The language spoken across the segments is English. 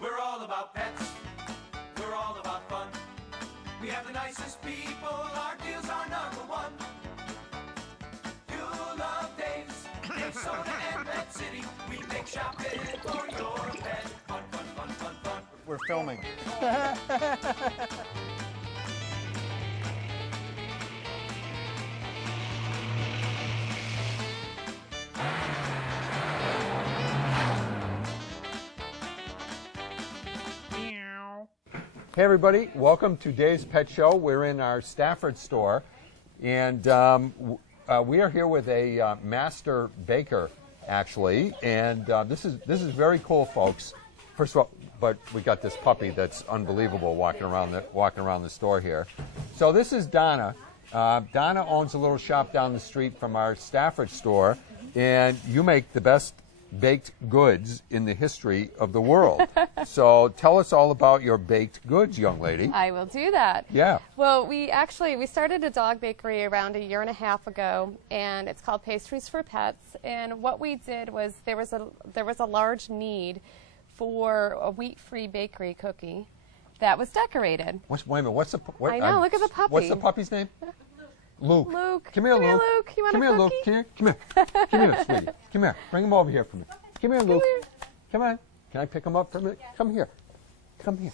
We're all about pets. We're all about fun. We have the nicest people. Our deals are number one. You'll love Dave's, Minnesota and Pet City. We make shopping for your pet. Fun, fun, fun, fun, fun. We're filming. Hey everybody, welcome to Dave's Pet Show. We're in our Stafford store, and we are here with a master baker, actually, and this is very cool, folks. First of all, but we got this puppy that's unbelievable walking around the store here. So this is Donna. Donna owns a little shop down the street from our Stafford store, and you make the best baked goods in the history of the world. So tell us all about your baked goods, young lady. I will do that. Yeah. Well, we started a dog bakery around a year and a half ago, and it's called Pastries for Pets. And what we did was there was a large need for a wheat-free bakery cookie that was decorated. Wait a minute. What's the? I know. Look at the puppy. What's the puppy's name? Luke. Luke. Come here, Luke. Luke. You want Come a here, cookie? Luke. Come here. Come here. Come here, sweetie. Come here. Bring him over here for me. Come here, Luke. here. Come on. Can I pick him up for a minute? Come here. Come here.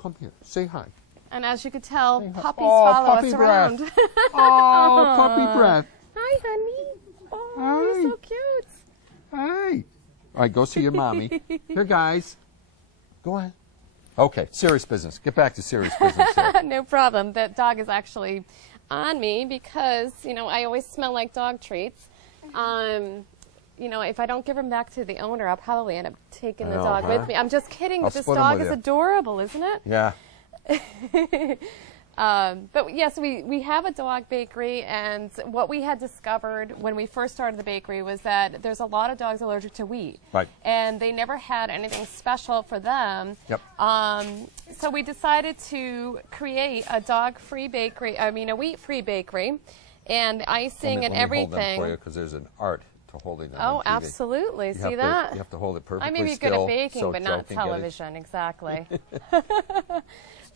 Come here. Say hi. And as you could tell, puppies Oh, follow puppy us breath. around. Oh, puppy breath. Hi, honey. Oh, Hi. you're so cute. Hi. All right, go see your mommy. Here, guys. Go on. Okay, serious business. Get back to serious business here. No problem. That dog is actually on me because, you know, I always smell like dog treats. You know, if I don't give him back to the owner, I'll probably end up taking the dog with me. I'm just kidding, but this dog is adorable, isn't it? Yeah. But yes, we have a dog bakery, and what we had discovered when we first started the bakery was that there's a lot of dogs allergic to wheat. Right. And they never had anything special for them. Yep. So we decided to create a dog-free bakery, a wheat-free bakery, and icing and everything. Hold them for you because there's an art to holding them. Oh, on TV. absolutely. You See have that? You have to hold it perfectly I may be still. good at baking, so but Joe not can get it. television. Exactly.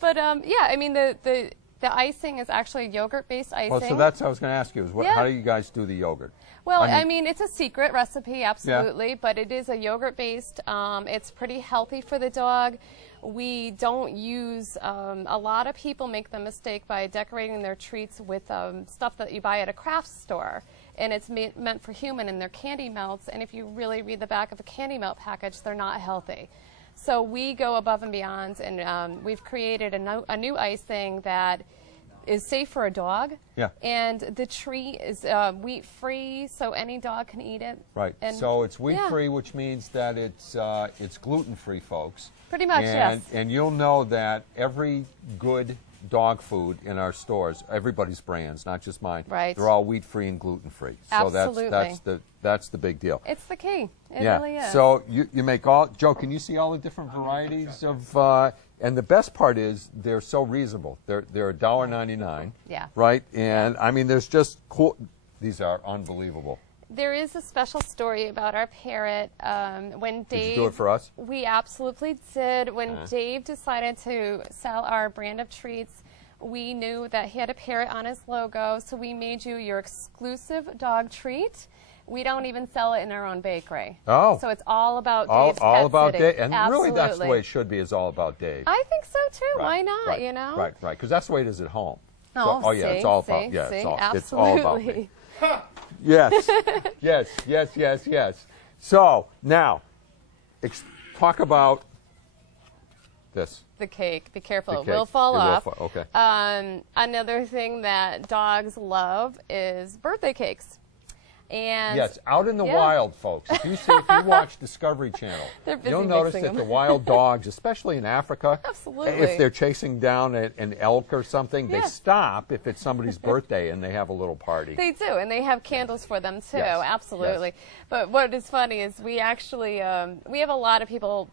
But yeah, I mean the icing is actually yogurt-based icing. Well, so that's what I was going to ask you. Is how do you guys do the yogurt? Well, I mean it's a secret recipe, absolutely, Yeah. but it is a yogurt-based. It's pretty healthy for the dog. We don't use, a lot of people make the mistake by decorating their treats with stuff that you buy at a craft store. And it's meant for human, and they're candy melts. And if you really read the back of a candy melt package, they're not healthy. So we go above and beyond, and we've created a new icing that is safe for a dog. Yeah. And the treat is wheat-free, so any dog can eat it. Right. And So it's wheat-free, which means that it's gluten-free, folks. Pretty much, and, yes. And you'll know that every good dog food in our stores, everybody's brands, not just mine, Right. they're all wheat-free and gluten-free. So Absolutely. that's the big deal. It's the key. It Yeah. really is. So you make all, Joe, can you see all the different varieties of, and the best part is they're so reasonable. They're $1.99. Yeah. Right? And I mean, there's just cool, these are unbelievable. There is a special story about our parrot. When Dave, Did you do it for us? We absolutely did. When Dave decided to sell our brand of treats, we knew that he had a parrot on his logo, so we made you your exclusive dog treat. We don't even sell it in our own bakery. Oh. So it's all about Dave's all Pet about City. Dave. And Absolutely. really that's the way it should be, is all about Dave. I think so too. Right, Why not, right, you know? Right, because that's the way it is at home. Oh, So, yeah, see, it's all see, about, yeah, see, it's all absolutely. about me. Yes, yes. So, now, talk about this. The cake. Be careful. The It will cake. fall It will off. fall- okay. Another thing that dogs love is birthday cakes. And Yes, out in the Yeah. wild, folks. If you watch Discovery Channel, They're busy you'll notice mixing that them. the wild dogs, especially in Africa, Absolutely. if they're chasing down an elk or something, they Yeah. stop if it's somebody's birthday and they have a little party. They do, and they have candles for them too. Yes, Absolutely. yes. But what is funny is we actually we have a lot of people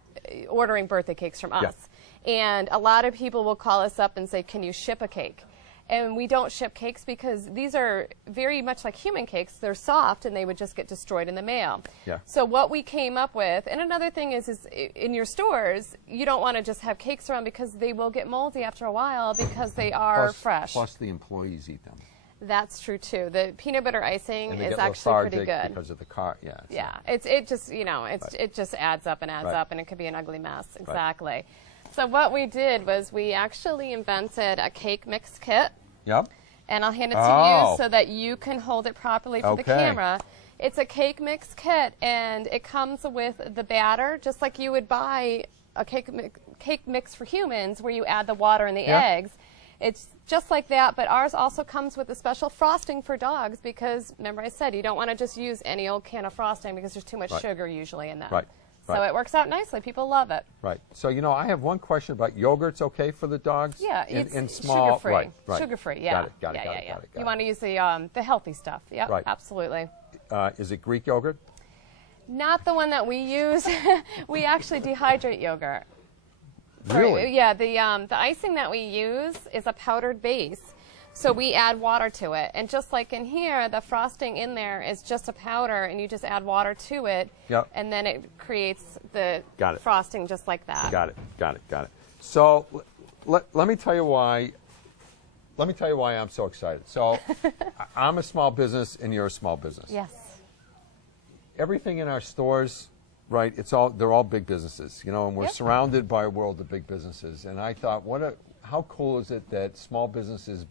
ordering birthday cakes from us, and a lot of people will call us up and say, "Can you ship a cake?" And we don't ship cakes because these are very much like human cakes. They're soft and they would just get destroyed in the mail. Yeah. So what we came up with, and another thing is in your stores, you don't want to just have cakes around because they will get moldy after a while because they are fresh. Plus the employees eat them. That's true too. The peanut butter icing And they is get actually pretty lethargic good. because of the car. Yeah. Yeah, it just it just adds up and adds Right. up, and it could be an ugly mess. Exactly. So what we did was we actually invented a cake mix kit, Yep. and I'll hand it to Oh. you so that you can hold it properly for the Okay. camera. It's a cake mix kit, and it comes with the batter, just like you would buy a cake mix for humans, where you add the water and the Yeah. eggs. It's just like that, but ours also comes with a special frosting for dogs because, remember I said, you don't want to just use any old can of frosting because there's too much Right. sugar usually in that. Right. So Right. it works out nicely. People love it. Right. So, I have one question about yogurt's okay for the dogs? Yeah, in it's small, sugar-free. Right, right. Sugar-free, yeah. Got it, yeah, got yeah. it. You want to use the healthy stuff. Yep, Right. absolutely. Is it Greek yogurt? Not the one that we use. We actually dehydrate yogurt. Really? Yeah, the icing that we use is a powdered base. So we add water to it. And just like in here, the frosting in there is just a powder, and you just add water to it. Yep. And then it creates the Got it. frosting just like that. Got it. So let me tell you why. Let me tell you why I'm so excited. So I'm a small business, and you're a small business. Yes. Everything in our stores, right? They're all big businesses, and we're Yep. surrounded by a world of big businesses. And I thought, how cool is it that small businesses,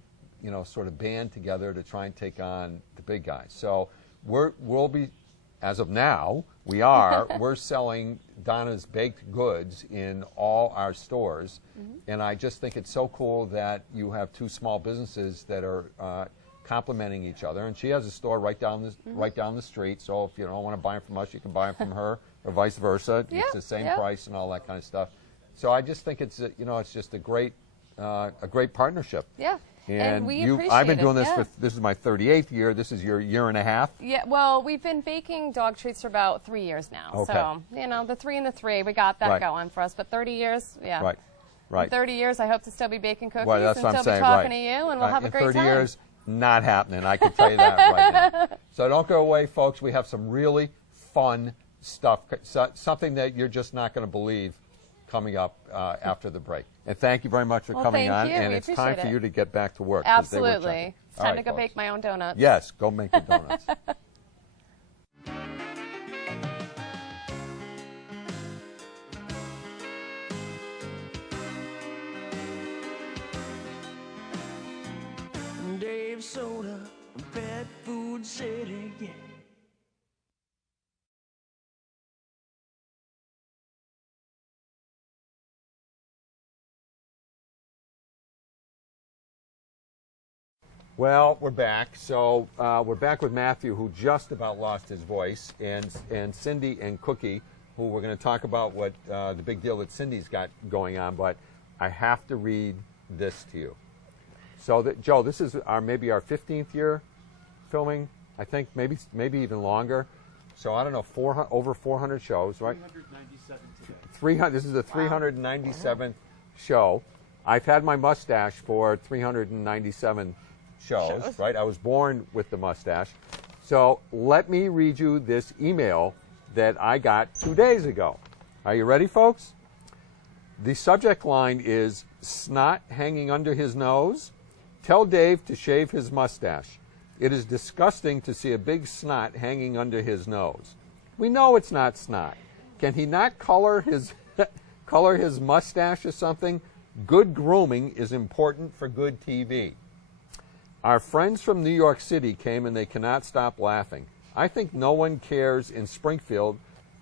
sort of band together to try and take on the big guys? So we'll be, as of now, we're selling Donna's baked goods in all our stores, and I just think it's so cool that you have two small businesses that are complementing each other. And she has a store right down the street. So if you don't want to buy them from us, you can buy them from her, or vice versa. Yeah, It's the same yeah. price and all that kind of stuff. So I just think it's it's just a great partnership. Yeah. And we I've been appreciate doing it, this yeah. this is my 38th year. This is your year and a half. Yeah, well, we've been baking dog treats for about 3 years now. Okay. So, the 3 and the 3, we got that Right. going for us. But 30 years, yeah. Right. Right. In 30 years, I hope to still be baking cookies Well, that's and what I'm still saying. be talking right. to you, and we'll have a in great 30 time. years, not happening. I can tell you that right now. So don't go away, folks. We have some really fun stuff, something that you're just not going to believe coming up after the break. And thank you very much for coming thank on. you. And We it's time appreciate for it. you to get back to work. 'cause they were Absolutely. checking. It's All time right, to go folks. bake my own donuts. Yes, go make the donuts. Dave Soda, Pet Food City, yeah. Well, we're back. So we're back with Matthew, who just about lost his voice, and Cindy and Cookie, who we're going to talk about what the big deal that Cindy's got going on. But I have to read this to you. So, Joe, this is maybe our 15th year filming. I think maybe even longer. So I don't know, over 400 shows, right? 397 today. 300. This is the 397th show. I've had my mustache for 397 shows, right? I was born with the mustache. So let me read you this email that I got 2 days ago. Are you ready, folks? The subject line is snot hanging under his nose. Tell Dave to shave his mustache. It is disgusting to see a big snot hanging under his nose. We know it's not snot. Can he not color his mustache or something? Good grooming is important for good TV. Our friends from New York City came and they cannot stop laughing. I think no one cares in Springfield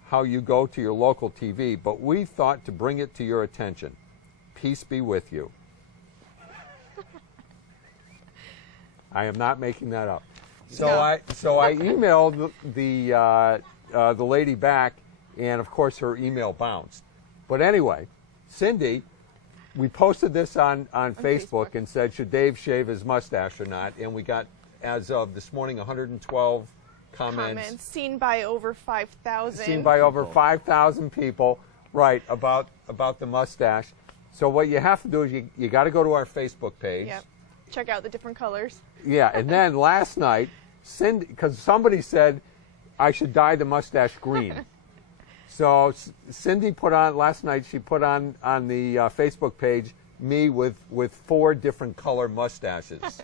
how you go to your local TV, but we thought to bring it to your attention. Peace be with you. I am not making that up. So No. I emailed the lady back, and of course her email bounced. But anyway, Cindy, we posted this on Facebook and said, should Dave shave his mustache or not? And we got, as of this morning, 112 comments. Seen by over 5,000. Seen by over 5,000 people, right, about the mustache. So what you have to do is you got to go to our Facebook page. Yep. check out the different colors. Yeah, and then last night, Cindy, because somebody said I should dye the mustache green. So Cindy put on, last night, she put on the Facebook page me with 4 different color mustaches.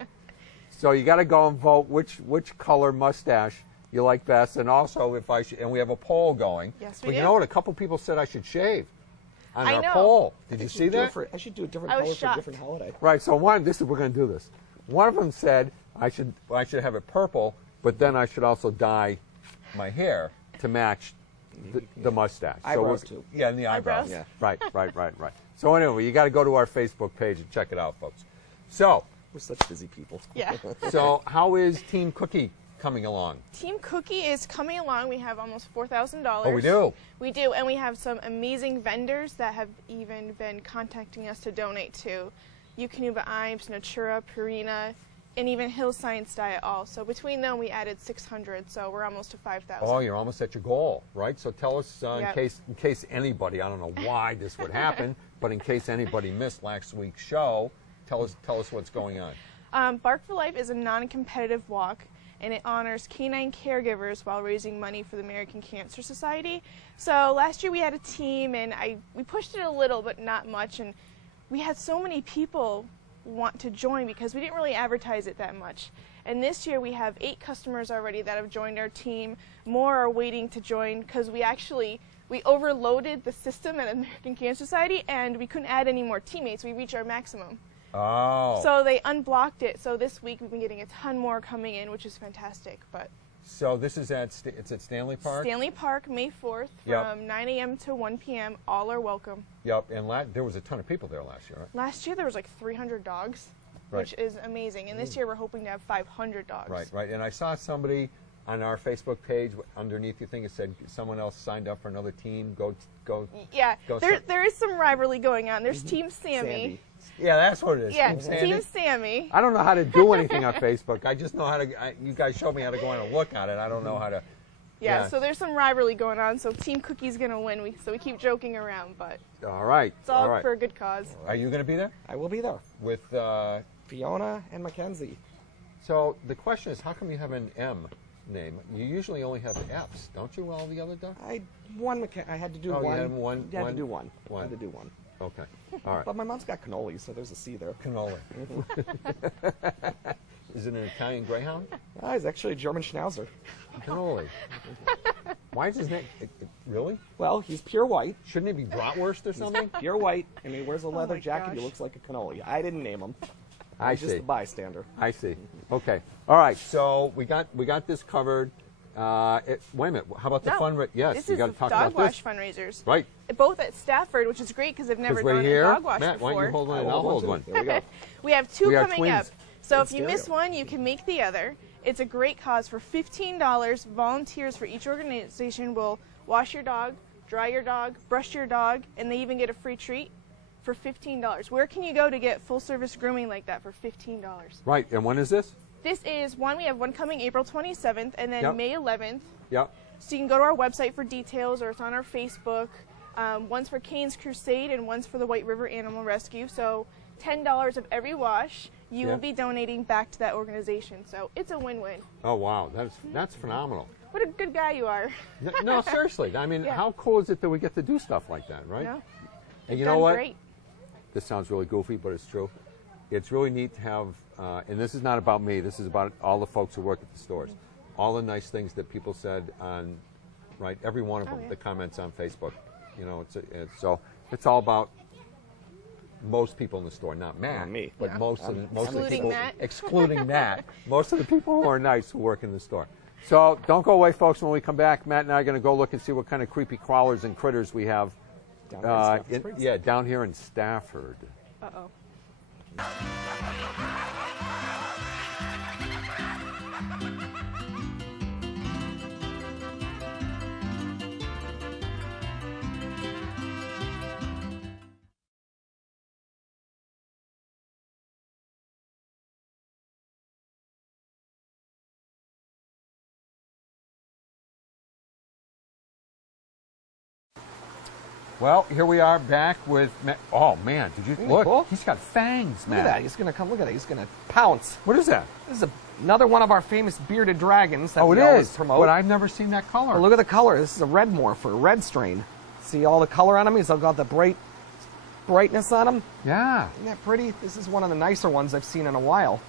So you got to go and vote which color mustache you like best, and also if I should, and we have a poll going. Yes, we But you do. know what? A couple people said I should shave on I our know. poll. Did you see Do it that? I should do a different I was color for a shocked. different holiday. Right. So we're going to do this. One of them said I should have it purple, but then I should also dye my hair to match the mustache. Eyebrows, So too. Yeah, and the eyebrows. Yeah. Right. So anyway, you got to go to our Facebook page and check it out, folks. So We're such busy people. Yeah. how is Team Cookie coming along? Team Cookie is coming along. We have almost $4,000. Oh, we do? We do, and we have some amazing vendors that have even been contacting us to donate to Eukanuba Imes, Natura, Purina, and even Hill Science Diet all. So between them, we added 600, so we're almost to 5,000. Oh, you're almost at your goal, right? So tell us Yep. in case anybody, I don't know why this would happen, but in case anybody missed last week's show, tell us what's going on. Bark for Life is a non-competitive walk, and it honors canine caregivers while raising money for the American Cancer Society. So last year we had a team, and we pushed it a little, but not much, and we had so many people want to join because we didn't really advertise it that much. And this year we have 8 customers already that have joined our team. More are waiting to join because we overloaded the system at American Cancer Society, and we couldn't add any more teammates. We reached our maximum. Oh. So they unblocked it. So this week we've been getting a ton more coming in, which is fantastic. But So this is it's at Stanley Park? Stanley Park, May 4th, Yep. from 9 a.m. to 1 p.m. All are welcome. Yep, and there was a ton of people there last year, right? Last year there was like 300 dogs, Right. which is amazing. And this year we're hoping to have 500 dogs. Right. And I saw somebody on our Facebook page underneath the thing, it said someone else signed up for another team. Go. Yeah, Go there is some rivalry going on. There's Team Sammy. Sandy. Yeah, that's what it is. Yeah, Team Sandy. Team Sammy. I don't know how to do anything on Facebook. I just know how to. You guys showed me how to go in and look at it. I don't know how to. Yeah, so there's some rivalry going on. So Team Cookie's gonna win. So we keep joking around, but All right. it's all right. for a good cause. Are you going to be there I will be there. with? Fiona and Mackenzie. So the question is, how come you have an M name? You usually only have F's, don't you? All the other dogs. I had to do Oh, you one. had one- Had one- to do one. one. Had to do one. Okay. All right. But my mom's got cannoli, so there's a C there. Cannoli. Is it an Italian Greyhound? He's actually a German Schnauzer. Cannoli. Why is his name? Really? Well, he's pure white. Shouldn't he be bratwurst or something? Pure white, and he wears a leather my jacket. He gosh. looks like a cannoli. I didn't name him. I I'm just see. a bystander. I see. Okay. All right. So we got this covered. Wait a minute. How about the No, fun? Yes, this you is got the to talk dog about wash this. fundraisers. Right. Both at Stafford, which is great because they've never Because we're done here. a dog wash Matt, why before. don't you hold one and I'll hold one. There we go. We have 2 We are coming up. twins. So In if you miss stereo. one, you can make the other. It's a great cause for $15. Volunteers for each organization will wash your dog, dry your dog, brush your dog, and they even get a free treat for $15. Where can you go to get full service grooming like that for $15? Right. And when is this? This is one. We have one coming April 27th and then Yep. May 11th. Yep. So you can go to our website for details, or it's on our Facebook. One's for Cane's Crusade and one's for the White River Animal Rescue. So $10 of every wash, you Yeah. will be donating back to that organization. So it's a win-win. Oh wow, that's phenomenal. What a good guy you are. No, seriously. I mean, Yeah. how cool is it that we get to do stuff like that, right? No? And you Done know what? Great. This sounds really goofy, but it's true. It's really neat to have, and this is not about me. This is about all the folks who work at the stores. All the nice things that people said on, right? Every one of them. yeah. The comments on Facebook. You know, so it's all about most people in the store, not Matt, Not me. but Yeah. most of the Excluding people, Matt. excluding Matt. Most of the people who are nice who work in the store. So don't go away, folks. When we come back, Matt and I are going to go look and see what kind of creepy crawlers and critters we have. Down here in Stafford Springs. Yeah, down here in Stafford. Uh-oh. Well, here we are back with. Oh man, did you Isn't he look? cool? He's got fangs, Look man. at that. He's gonna come. Look at that. He's gonna pounce. What is that? This is another one of our famous bearded dragons that Oh, we it always is. promote. But I've never seen that color. Oh, look at the color. This is a red morpher, red strain. See all the color on him? He's all got the brightness on him. Yeah. Isn't that pretty? This is one of the nicer ones I've seen in a while.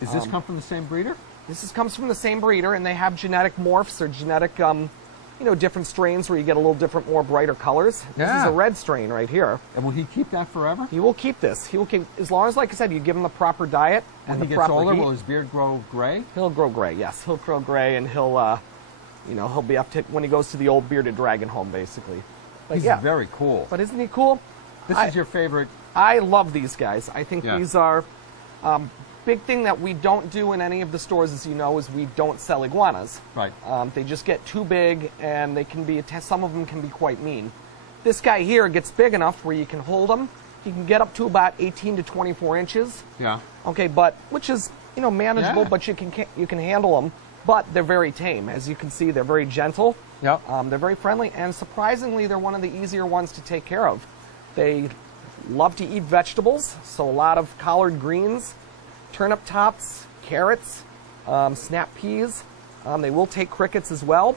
Does this come from the same breeder? Comes from the same breeder, and they have genetic morphs or genetic, different strains where you get a little different, more brighter colors. This is Yeah. a red strain right here. And will he keep that forever? He will keep this. He will keep, as long as, like I said, you give him the proper diet When and he the gets proper older, heat. will his beard grow gray? He'll grow gray. Yes, he'll grow gray, and he'll be up to when he goes to the old bearded dragon home, basically. But He's yeah, very cool. but isn't he cool? This is your favorite. I love these guys. I think Yeah. these are big thing that we don't do in any of the stores, as you know, is we don't sell iguanas. Right. They just get too big, and they can be some of them can be quite mean. This guy here gets big enough where you can hold him. He can get up to about 18 to 24 inches. Yeah. Okay, but which is manageable, Yeah. but you can handle them. But they're very tame, as you can see. They're very gentle. Yep. They're very friendly, and surprisingly, they're one of the easier ones to take care of. They love to eat vegetables, so a lot of collard greens, turnip tops, carrots, snap peas. They will take crickets as well,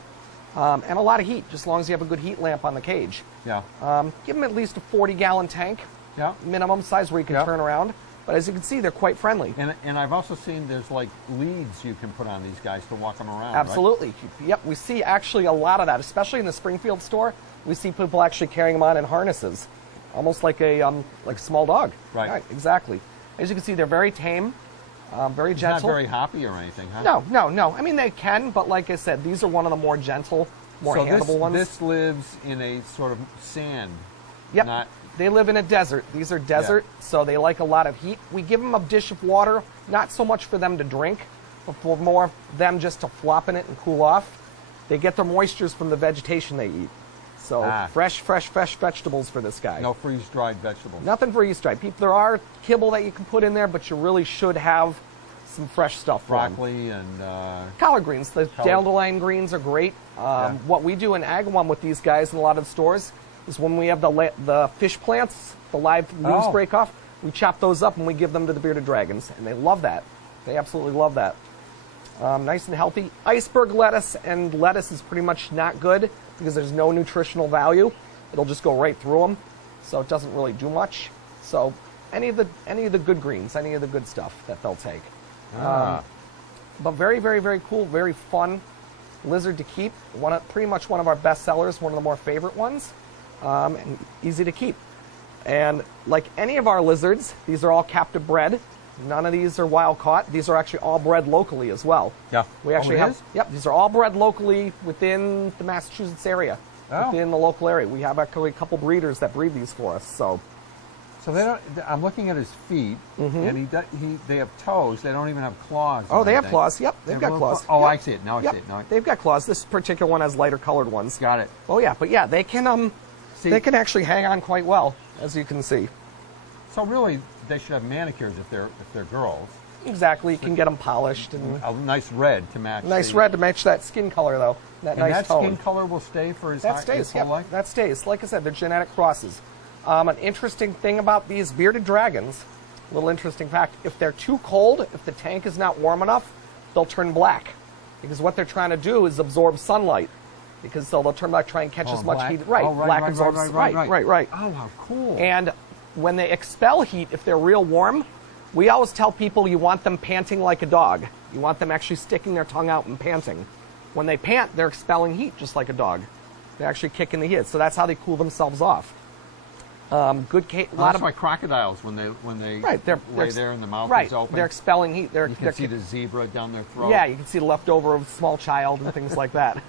and a lot of heat, just as long as you have a good heat lamp on the cage. Yeah. Give them at least a 40-gallon tank, Yeah. minimum size, where you can Yep. turn around. But as you can see, they're quite friendly. And I've also seen there's like leads you can put on these guys to walk them around. right? Absolutely. Yep, we see actually a lot of that, especially in the Springfield store. We see people actually carrying them on in harnesses, almost like a small dog. Right. Exactly. As you can see, they're very tame, very He's not gentle. very hoppy or anything, huh? No. I mean, they can, but like I said, these are one of the more gentle, more So handleable ones. this lives in a sort of sand. Yep. Not. They live in a desert. These are desert, so they like a lot of heat. We give them a dish of water, not so much for them to drink, but for more of them just to flop in it and cool off. They get their moistures from the vegetation they eat. So fresh vegetables for this guy. No freeze-dried vegetables. Nothing for Easter egg. There are kibble that you can put in there, but you really should have some fresh stuff for them. Broccoli and Collard greens. The dandelion greens are great. What we do in Agawam with these guys in a lot of the stores is when we have the fish plants, the live leaves break off, we chop those up and we give them to the bearded dragons, and they love that. They absolutely love that. Nice and healthy. Iceberg lettuce, and lettuce is pretty much not good because there's no nutritional value. It'll just go right through them, so it doesn't really do much. So any of the good greens, any of the good stuff that they'll take. But very, very, very cool, very fun lizard to keep. Pretty much one of our best sellers, one of the more favorite ones, and easy to keep. And like any of our lizards, these are all captive bred. None of these are wild caught. These are actually all bred locally as well. Yeah. We actually it have. is? Yep, these are all bred locally within the Massachusetts area, within the local area. We have actually a couple breeders that breed these for us. So they don't. I'm looking at his feet, and they have toes. They don't even have claws. Oh, or they have anything. claws. Yep, They they've have got little claws. Oh, Yep. I see it now. I Yep, see it now. they've got claws. This particular one has lighter colored ones. Got it. Oh yeah, but yeah, they can See- they can actually hang on quite well, as you can see. So really, they should have manicures if they're girls. Exactly, you can get them polished and A nice red to match. nice the- red to match that skin color though. That And nice that tone. skin color will stay for his, That his stays. whole Yep, life. that stays. Like I said, they're genetic crosses. An interesting thing about these bearded dragons, a little interesting fact: if they're too cold, if the tank is not warm enough, they'll turn black, because what they're trying to do is absorb sunlight. Because they'll turn black, try and catch as much black. heat. Right, Oh, right, black right, absorbs. right. Oh, Oh, how cool! And when they expel heat, if they're real warm, we always tell people you want them panting like a dog. You want them actually sticking their tongue out and panting. When they pant, they're expelling heat just like a dog. They're actually kicking the heat. So that's how they cool themselves off. That's why crocodiles, when they they're lay there and the mouth right, is open, they're expelling heat. you can see the zebra down their throat. Yeah, you can see the leftover of a small child and things like that.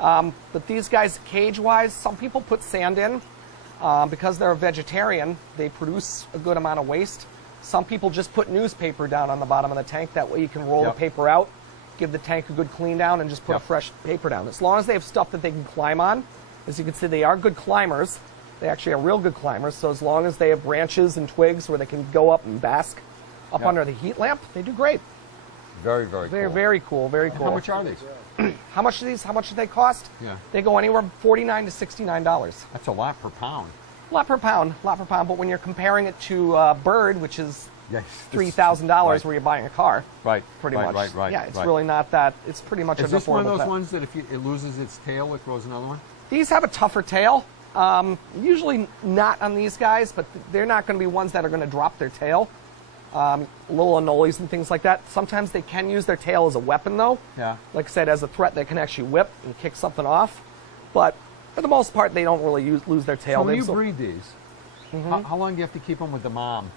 But these guys, cage-wise, some people put sand in. Because they're a vegetarian, they produce a good amount of waste. Some people just put newspaper down on the bottom of the tank. That way you can roll Yep. the paper out, give the tank a good clean down, and just put a Yep. fresh paper down. As long as they have stuff that they can climb on, as you can see, they are good climbers. They actually are real good climbers. So as long as they have branches and twigs where they can go up and bask up Yep. under the heat lamp, they do great. Very, very They're cool. very cool, very cool. How much are these? How much are these? How much do they cost? Yeah. They go anywhere from $49 to $69. That's a lot per pound. Lot per pound, lot per pound. But when you're comparing it to a bird, which is Yes. $3,000 Right. where you're buying a car, Right. pretty right, much. Right. Yeah, it's right. really not that. It's pretty much Is an this one of affordable those pet. ones that if it loses its tail, it grows another one? These have a tougher tail. Usually not on these guys, but they're not going to be ones that are going to drop their tail. Little anoles and things like that. Sometimes they can use their tail as a weapon, though. Yeah. Like I said, as a threat, they can actually whip and kick something off. But for the most part, they don't really lose their tail. So when They you absor- breed these, how long do you have to keep them with the mom?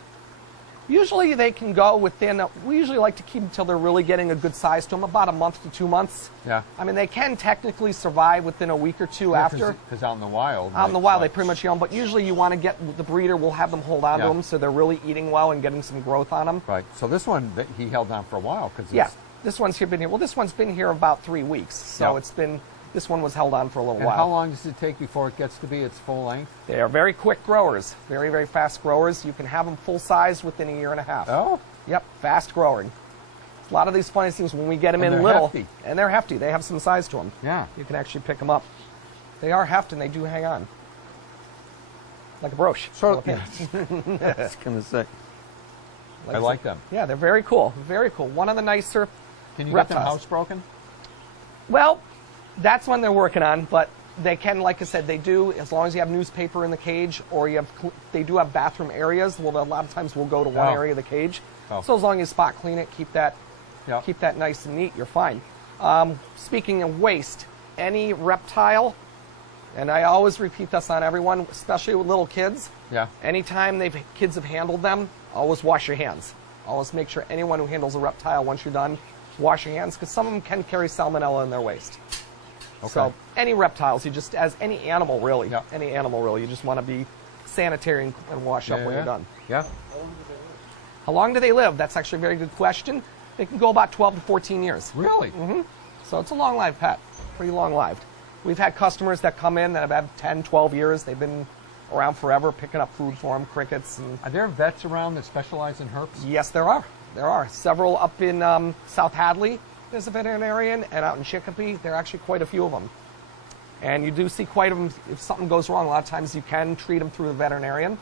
Usually they can go within, we usually like to keep them until they're really getting a good size to them, about a month to 2 months. Yeah. I mean, they can technically survive within a week or two after. Because out in the wild. Out in the wild, they pretty much young, but usually you want to get, the breeder will have them hold on to Yeah. them so they're really eating well and getting some growth on them. Right. So this one, he held on for a while. Cause Yeah, this one's here, been here. Well, this one's been here about 3 weeks, so Yeah. it's been, this one was held on for a little And while. how long does it take before it gets to be its full length? They are very quick growers, very, very fast growers. You can have them full size within a year and a half. Oh. Yep, fast growing. A lot of these funny things when we get them And in they're little, hefty. and they're hefty. They have some size to them. Yeah. You can actually pick them up. They are hefty and they do hang on, like a brooch. So, Okay. I was going to say. I like them. Yeah, they're very cool. Very cool. One of the nicer. Can you get them reptiles. housebroken? Well, that's one they're working on, but they can, like I said, they do, as long as you have newspaper in the cage or you have, they do have bathroom areas. Well, a lot of times we'll go to one Oh. area of the cage. Oh. So as long as you spot clean it, keep that Yeah. keep that nice and neat, you're fine. Speaking of waste, any reptile, and I always repeat this on everyone, especially with little kids, Yeah. anytime kids have handled them, always wash your hands. Always make sure anyone who handles a reptile, once you're done, wash your hands, because some of them can carry salmonella in their waste. Okay. So any reptiles, you just, as any animal really, Yeah. any animal really, you just want to be sanitary and wash up when you're done. Yeah. How long do they live? That's actually a very good question. They can go about 12 to 14 years. Really? So it's a long-lived pet, pretty long-lived. We've had customers that come in that have had 10, 12 years. They've been around forever, picking up food for them, crickets. And Are there vets around that specialize in herps? yes, there are. There are. Several up in South Hadley, there's a veterinarian, and out in Chicopee, there are actually quite a few of them. And you do see quite a them. If something goes wrong, a lot of times you can treat them through the veterinarian.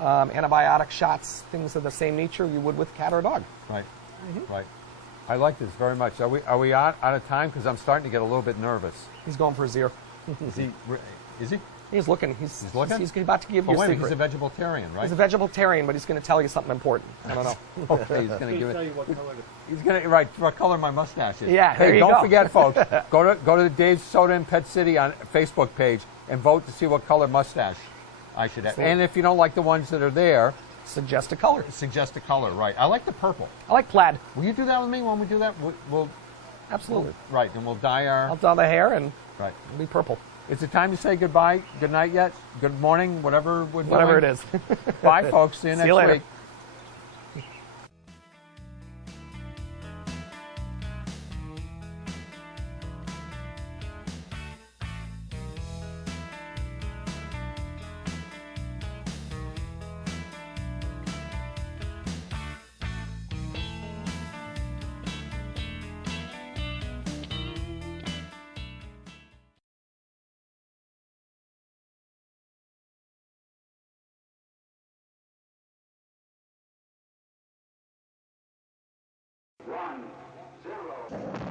Antibiotic shots, things of the same nature you would with cat or dog. Right. Right. I like this very much. Are we out of time? Because I'm starting to get a little bit nervous. He's going for his ear. Is he? Is he? He's looking. He's looking? He's about to give Oh, you a wait a minute. secret. He's a vegetarian, right? He's a vegetarian, but he's going to tell you something important. I don't know. Okay, he's going to give it. He's going to what color my mustache is. Yeah, Hey, there you don't go. forget, folks. Go to the Dave's Soda and Pet City on Facebook page and vote to see what color mustache I should have. Absolutely. And if you don't like the ones that are there, Suggest a color. suggest a color. Right. I like the purple. I like plaid. Will you do that with me when we do that? We'll Absolutely. right. Then we'll dye our I'll dye the hair and right. it'll be purple. Is it time to say goodbye? Good night yet? Good morning? Whatever we're doing. Whatever it is. Bye, folks. See you See next you later. week. One, zero.